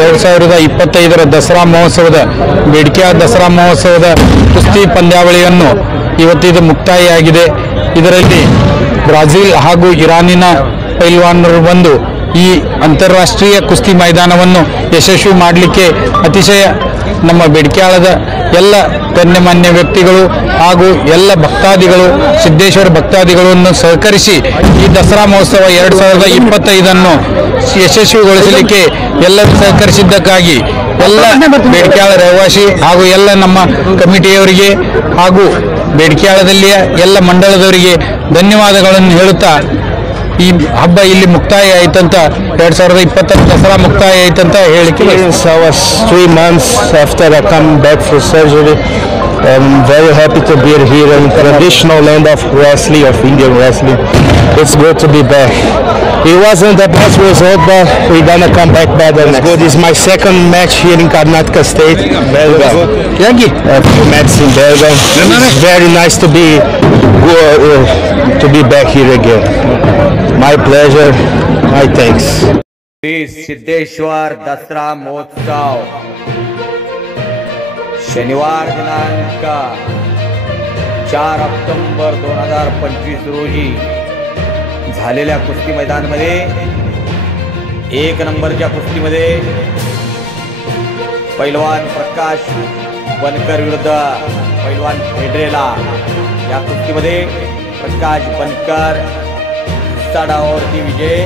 2025 ದಸರಾ ಮಹೋತ್ಸವದ ಬೇಡ್ಕಿಯಾಳ ದಸರಾ ಮಹೋತ್ಸವದ ಕುಸ್ತಿ ಪಂದ್ಯಾವಳಿಯನ್ನು ಇವತ್ತಿದು ಮುಕ್ತಾಯವಾಗಿದೆ। ಇದರಲ್ಲಿ ಬ್ರಾಜಿಲ್ ಹಾಗೂ ಇರಾನಿನ ಪೈಲ್ವಾನರು ಬಂದು ಈ ಅಂತಾರಾಷ್ಟ್ರೀಯ ಕುಸ್ತಿ ಮೈದಾನವನ್ನು ಯಶಸ್ವಿ ಮಾಡಲಿಕ್ಕೆ ಅತಿಶಯ ನಮ್ಮ ಬೇಡ್ಕಿಯಾಳದ ಎಲ್ಲ ಗಣ್ಯಮಾನ್ಯ ವ್ಯಕ್ತಿಗಳು ಹಾಗೂ ಎಲ್ಲ ಭಕ್ತಾದಿಗಳು ಸಿದ್ದೇಶ್ವರ ಭಕ್ತಾದಿಗಳನ್ನು ಸಹಕರಿಸಿ ಈ ದಸರಾ ಮಹೋತ್ಸವ 2025 ಯಶಸ್ವಿಗೊಳಿಸಲಿಕ್ಕೆ ಎಲ್ಲರೂ ಸಹಕರಿಸಿದ್ದಕ್ಕಾಗಿ ಎಲ್ಲ ಬೇಡ್ಕಿಯಾಳ ರಹವಾಸಿ ಹಾಗೂ ಎಲ್ಲ ನಮ್ಮ ಕಮಿಟಿಯವರಿಗೆ ಹಾಗೂ ಬೇಡ್ಕಿಯಾಳದಲ್ಲಿಯ ಎಲ್ಲ ಮಂಡಳದವರಿಗೆ ಧನ್ಯವಾದಗಳನ್ನು ಹೇಳುತ್ತಾ ಈ ಹಬ್ಬ ಇಲ್ಲಿ ಮುಕ್ತಾಯ ಆಯ್ತಂತ 2020 ದಸರಾ ಮುಕ್ತಾಯ ಆಯ್ತಂತ ಹೇಳಿಕೆ Since I was 3 months after I come back from surgery, I'm very happy to be here in traditional land of wrestling, of Indian wrestling. It's good to be back. It wasn't the best result, but we're gonna come back better. It's good. It's my second match here in Karnataka State. A few matches in Belgaum. It's very nice to be back here again. My pleasure. My thanks. Shri Siddheshwar Dussehra महोत्सव शनिवार दिनांक 4 October 2025 रोजी झालेल्या कुस्ती मैदानामध्ये 1 नंबरच्या कुस्तीमध्ये पैलवान प्रकाश बनकर विरुद्ध पैलवान फेडरेला या कुस्तीमध्ये प्रकाश बनकर डावावरती विजय।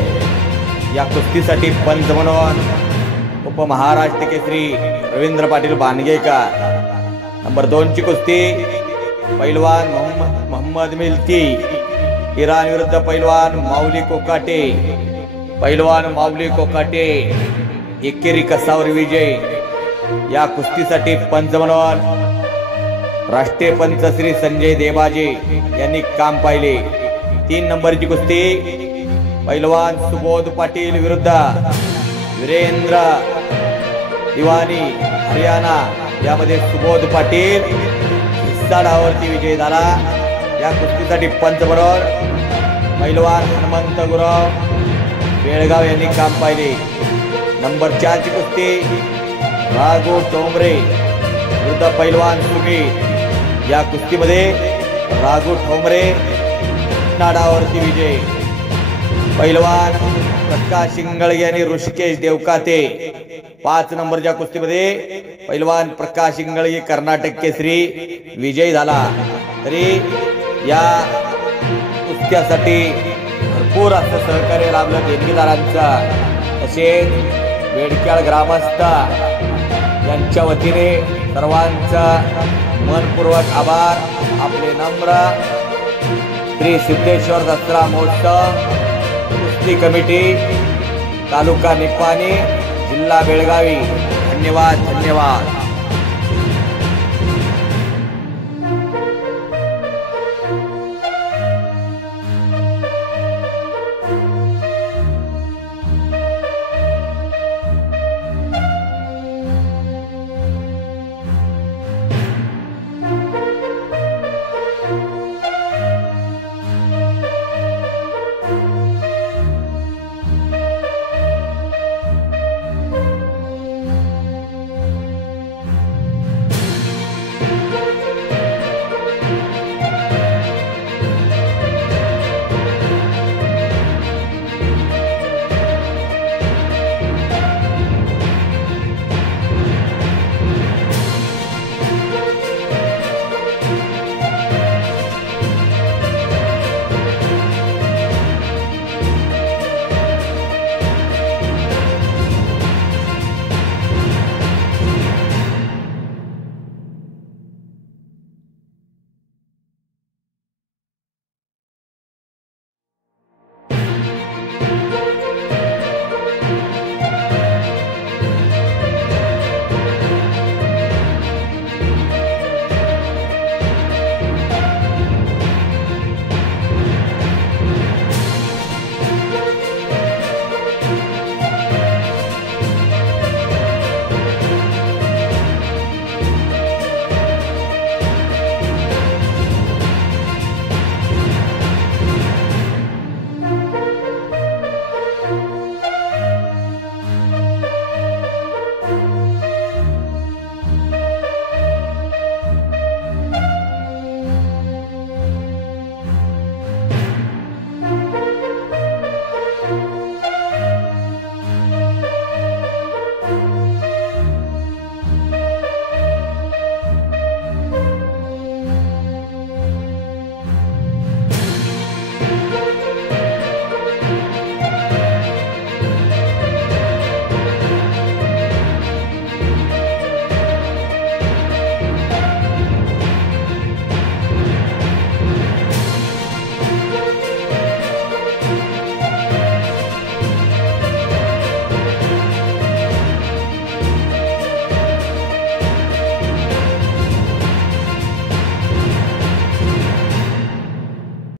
या कुस्तीसाठी पंच म्हणून उपमहाराष्ट्र केसरी रवींद्र पाटील बानगेकर। नंबर 2 ची कुस्ती पैलवान मोहम्मद मिल्ती इराण विरुद्ध पैलवान माऊली कोकाटे। पैलवान माऊली कोकाटे एकेरी कसावर विजय। या कुस्तीसाठी पंच म्हणून राष्ट्रीय पंच श्री संजय देवाजे यांनी काम पाहिले। 3 नंबरची कुस्ती पैलवान सुबोध पाटील विरुद्ध वीरेंद्र दिवानी हरियाणा। यामध्ये सुबोध पाटील डावावरती विजय झाला। या कुस्तीसाठी पंच म्हणून पैलवान हनुमंत गुरव बेळगाव यांनी काम पाहिले। नंबर 4 ची कुस्ती राघू ठोंबरे विरुद्ध पैलवान सुमित। या कुस्तीमध्ये राघू ठोंबरे डावावरती विजय। पैलवान प्रकाश इंगळगे आणि ऋषिकेश देवकाते 5 नंबरच्या कुस्तीमध्ये पैलवान प्रकाश इंगळगे कर्नाटक केसरी विजय झाला। तरी या कुस्त्यासाठी भरपूर असं सहकार्य लाभलं देणगीदारांचा, तसेच बेडकियाळ ग्रामस्थ यांच्या वतीने सर्वांचा मनपूर्वक आभार। आपले नम्र श्री सिद्धेश्वर दसरा महोत्सव कुस्ती कमिटी तालुका निपाणी जिल्हा बेळगावी। धन्यवाद।